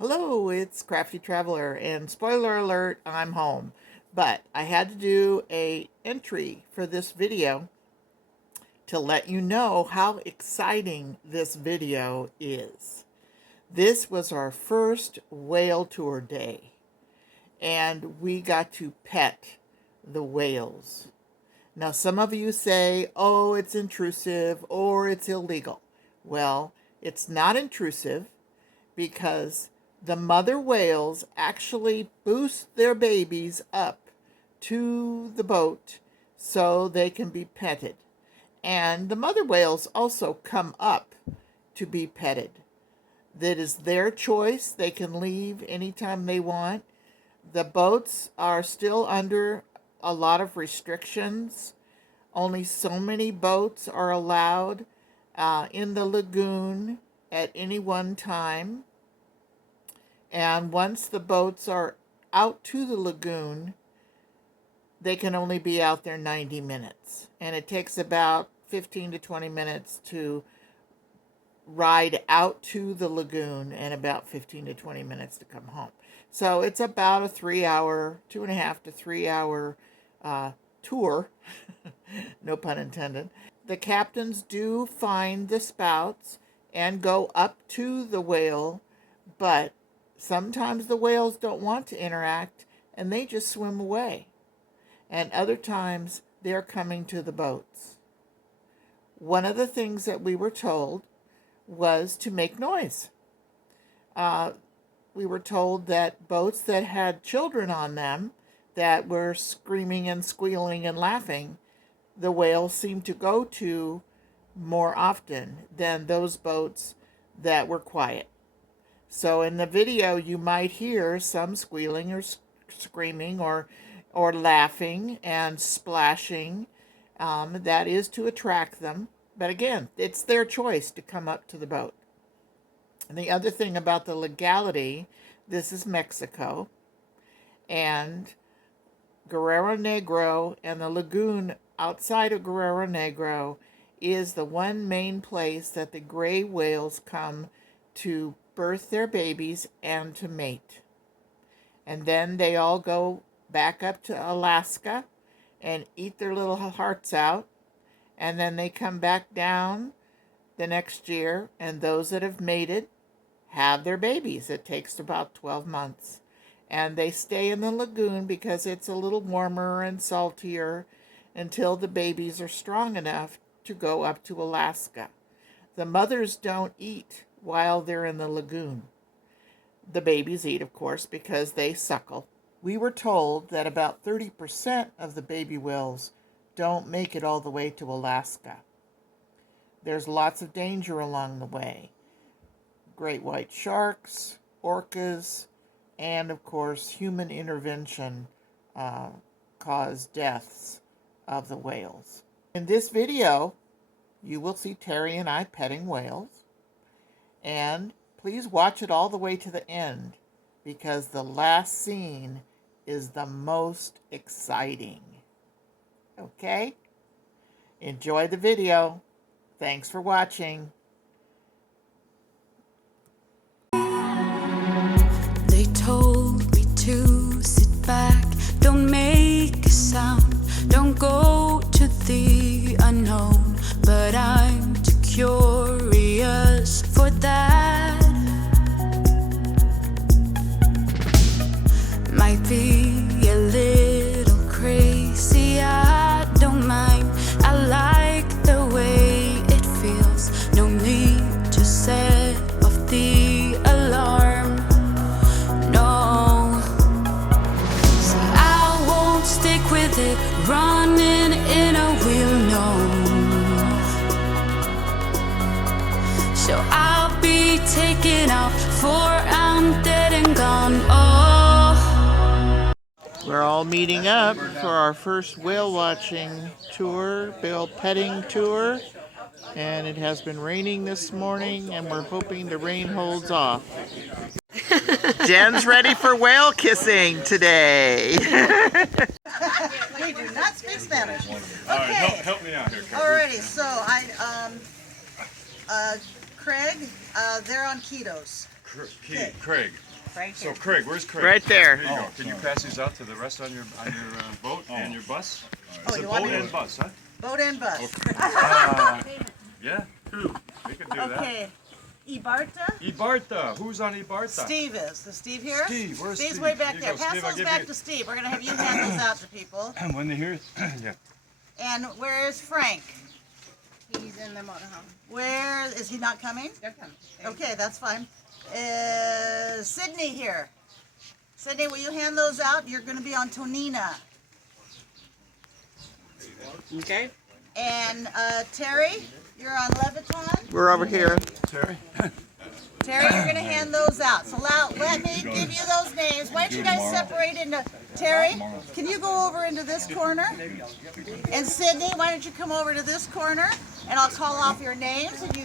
Hello, it's Crafty Traveler, and spoiler alert, I'm home. But I had to do an entry for this video to let you know how exciting this video is. This was our first whale tour day, and we got to pet the whales. Now, some of you say, oh, it's intrusive or it's illegal. Well, it's not intrusive because the mother whales actually boost their babies up to the boat so they can be petted. And the mother whales also come up to be petted. That is their choice. They can leave anytime they want. The boats are still under a lot of restrictions. Only so many boats are allowed in the lagoon at any one time. And once the boats are out to the lagoon, they can only be out there 90 minutes. And it takes about 15 to 20 minutes to ride out to the lagoon and about 15 to 20 minutes to come home. So it's about a 3-hour, 2.5 to 3 hour tour, no pun intended. The captains do find the spouts and go up to the whale, but sometimes the whales don't want to interact and they just swim away. And other times they're coming to the boats. One of the things that we were told was to make noise. We were told that boats that had children on them that were screaming and squealing and laughing, the whales seemed to go to more often than those boats that were quiet. So in the video, you might hear some squealing or screaming or laughing and splashing. That is to attract them. But again, it's their choice to come up to the boat. And the other thing about the legality, this is Mexico, and Guerrero Negro and the lagoon outside of Guerrero Negro is the one main place that the gray whales come to birth their babies and to mate. And then they all go back up to Alaska and eat their little hearts out. And then they come back down the next year, and those that have mated have their babies. It takes about 12 months. And they stay in the lagoon because it's a little warmer and saltier until the babies are strong enough to go up to Alaska. The mothers don't eat while they're in the lagoon. The babies eat, of course, because they suckle. We were told that about 30% of the baby whales don't make it all the way to Alaska. There's lots of danger along the way. Great white sharks, orcas, and of course human intervention cause deaths of the whales. In this video, you will see Terry and I petting whales. And please watch it all the way to the end, because the last scene is the most exciting. Okay? Enjoy the video. Thanks for watching. They told me to sit back, don't make a sound, don't go to the unknown, but I'm too curious for that. Might be a little crazy, I don't mind, I like the way it feels, no need to set off the alarm, no. See, I won't stick with it, running in a wheel, no. So I'll be taking off, for I'm dead and gone, oh. We're all meeting up for our first whale watching tour, whale petting tour. And it has been raining this morning, and we're hoping the rain holds off. Jen's ready for whale kissing today. We do not speak Spanish. All right, help me out here. Alrighty, so Craig, they're on ketos. Craig. Right So here. Craig, where's Craig? Right there. Here you go. Can you pass these out to the rest on your boat and your bus? Oh, It's a you want boat me to- and bus, huh? Boat and bus. Yeah, two. We can do that. Okay. Ibarta? Ibarta. Who's on Ibarta? Steve is. Is Steve here? Steve, where's Steve's Steve? way back Here you there. go, Pass Steve, I'll those give back you- to Steve. We're going to have you hand those out to people. When they hear it, yeah. And where is Frank? He's in the motorhome. Where is he not coming? They're coming. Okay, that's fine. Is Sydney here? Sydney, will you hand those out? You're going to be on Tonina. Okay. And Terry, you're on Leviton. We're over here. Terry. Terry, you're going to hand those out. So let me give you those names. Why don't you guys separate into... Terry, can you go over into this corner? And Sydney, why don't you come over to this corner? And I'll call off your names and you...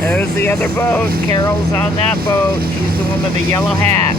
There's the other boat. Carol's on that boat. She's the one with the yellow hat.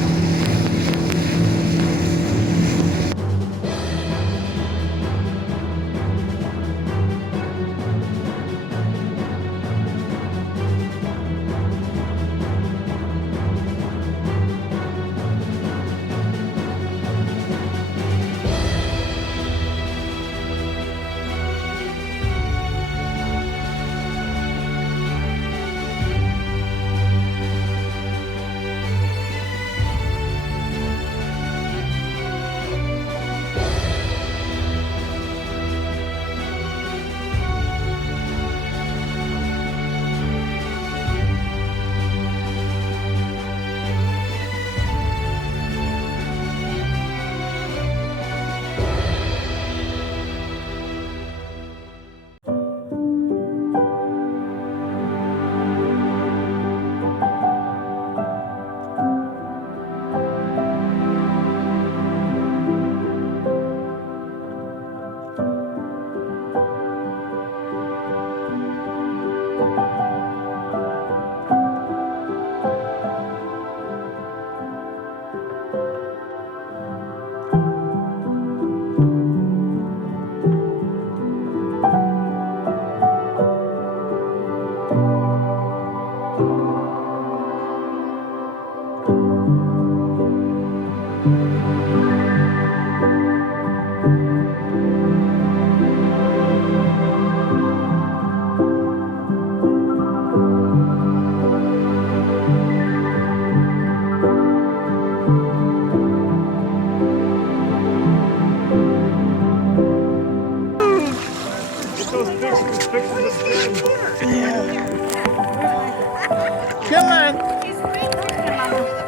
Come on.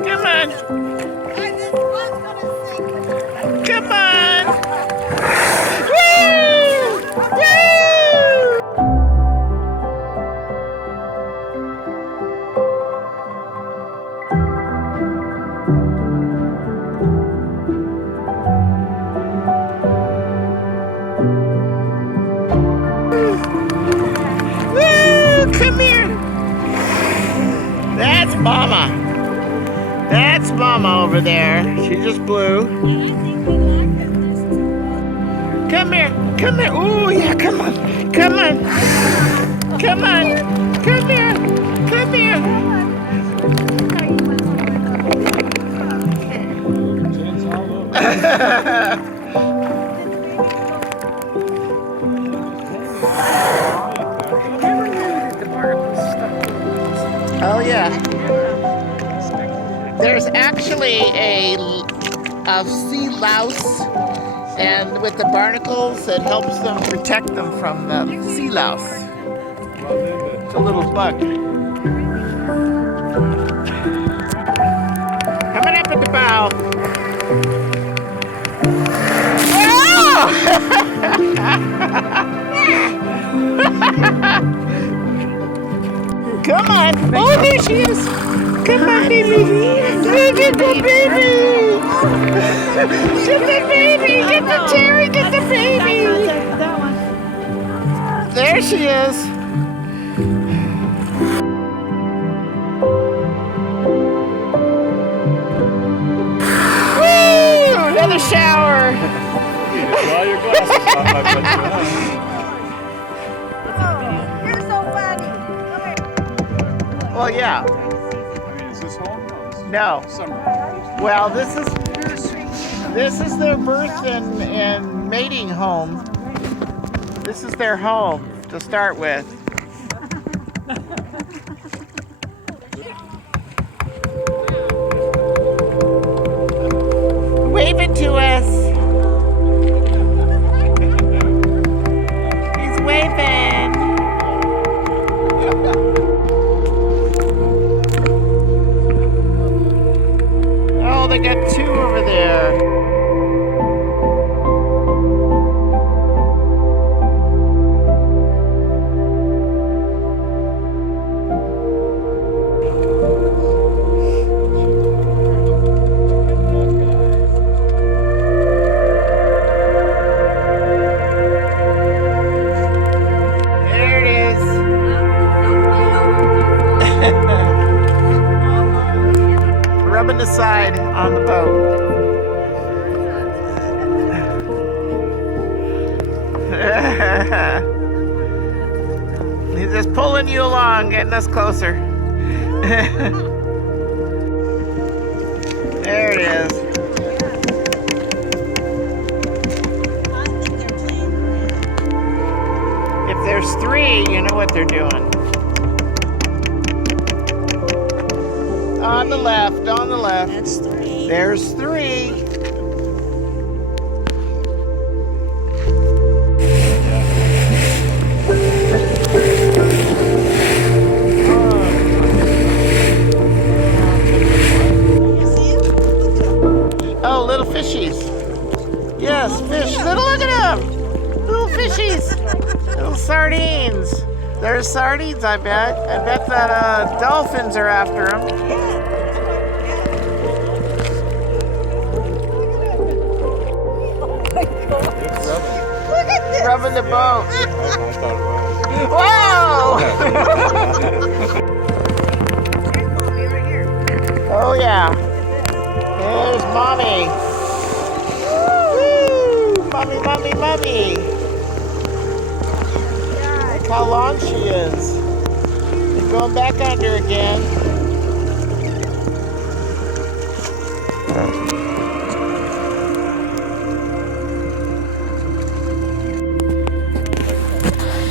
Come on. Come on. Woo! Woo! Woo! Come here. That's Mama. That's Mama over there. She just blew. Come here. Come here. Ooh, yeah, come on. Come on. Come on. Come here. Come here. Oh yeah. There's actually a sea louse, and with the barnacles, it helps them protect them from the sea louse. It's a little bug. Coming up at the bow. Come on. Oh, there she is. Come on, baby. Look at the baby. Get the baby. Get the Terry. Get the baby. There she is. Woo! Another shower. Draw your glasses off, I bet you. You're so funny. Come here. Well, yeah. I mean, is this home? No. Summer. Well, this is their birth and mating home. This is their home to start with. Waving to us. He's waving. Oh, they got two over there. There it is. Rubbing the side on the boat. He's just pulling you along, getting us closer. There it is. If there's three, you know what they're doing. On the left, on the left. That's three. There's three. Oh, little fishies. Yes, fish. Look at them. Little fishies. Little sardines. There's sardines, I bet. I bet that dolphins are after them. Rubbing the boat. I thought it Whoa! Oh yeah. There's mommy. Woo! Mommy, mommy, mommy. Look how long she is. They're going back under again.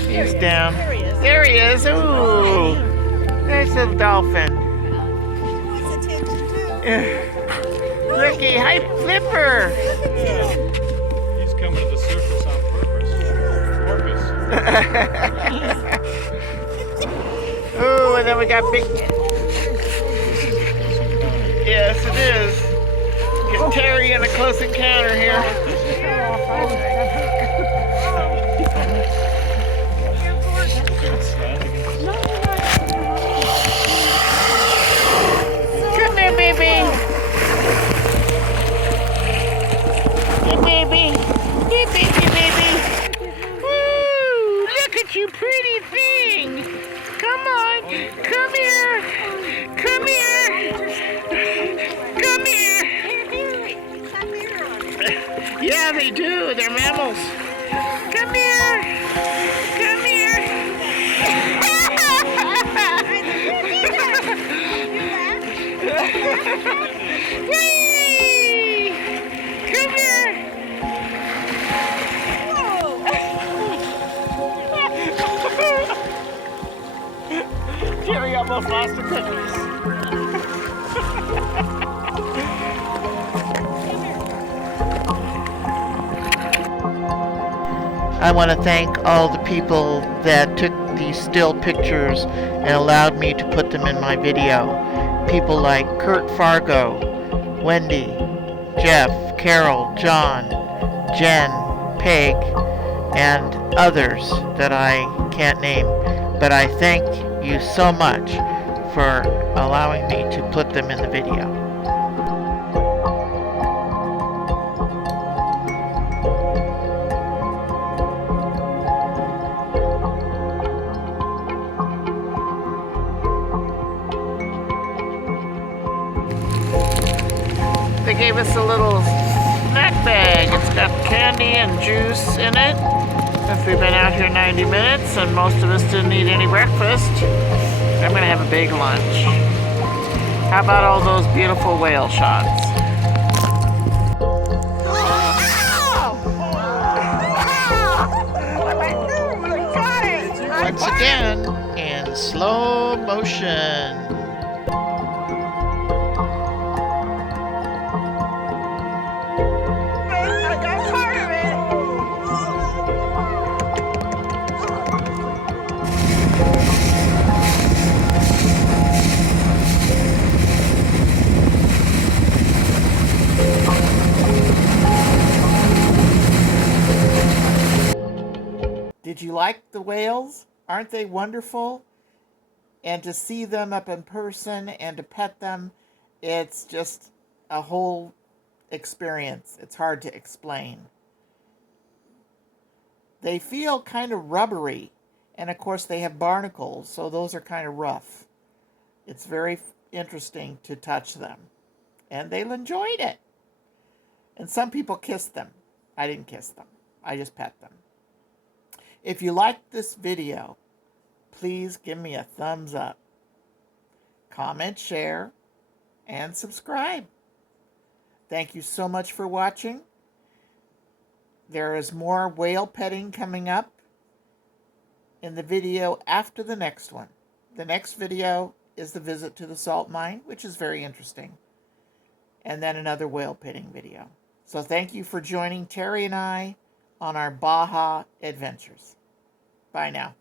He's down. There he is. Ooh. There's the dolphin. Looky, hi, Flipper. was. He's coming to the surface on purpose. Ooh, and then we got big. Yes, it is. Get Terry in a close encounter here. Come here, baby. Hey, baby. Hey, baby. Woo! Look at you, pretty thing. Come on. Come here. Come here. Come here. Yeah, they do. They're mammals. almost lost her cookies. I want to thank all the people that took these still pictures and allowed me to put them in my video. People like Kurt Fargo, Wendy, Jeff, Carol, John, Jen, Peg, and others that I can't name. But I thank you so much for allowing me to put them in the video. They gave us a little snack bag. It's got candy and juice in it. Since we've been out here 90 minutes and most of us didn't eat any breakfast, I'm gonna have a big lunch. How about all those beautiful whale shots? Once again, in slow motion. Did you like the whales? Aren't they wonderful? And to see them up in person and to pet them, it's just a whole experience. It's hard to explain. They feel kind of rubbery, and of course they have barnacles, so those are kind of rough. It's very interesting to touch them, and they enjoyed it. And some people kissed them. I didn't kiss them. I just pet them. If you liked this video, please give me a thumbs up. Comment, share, and subscribe. Thank you so much for watching. There is more whale petting coming up in the video after the next one. The next video is the visit to the salt mine, which is very interesting. And then another whale petting video. So thank you for joining Terry and I on our Baja adventures. Bye now.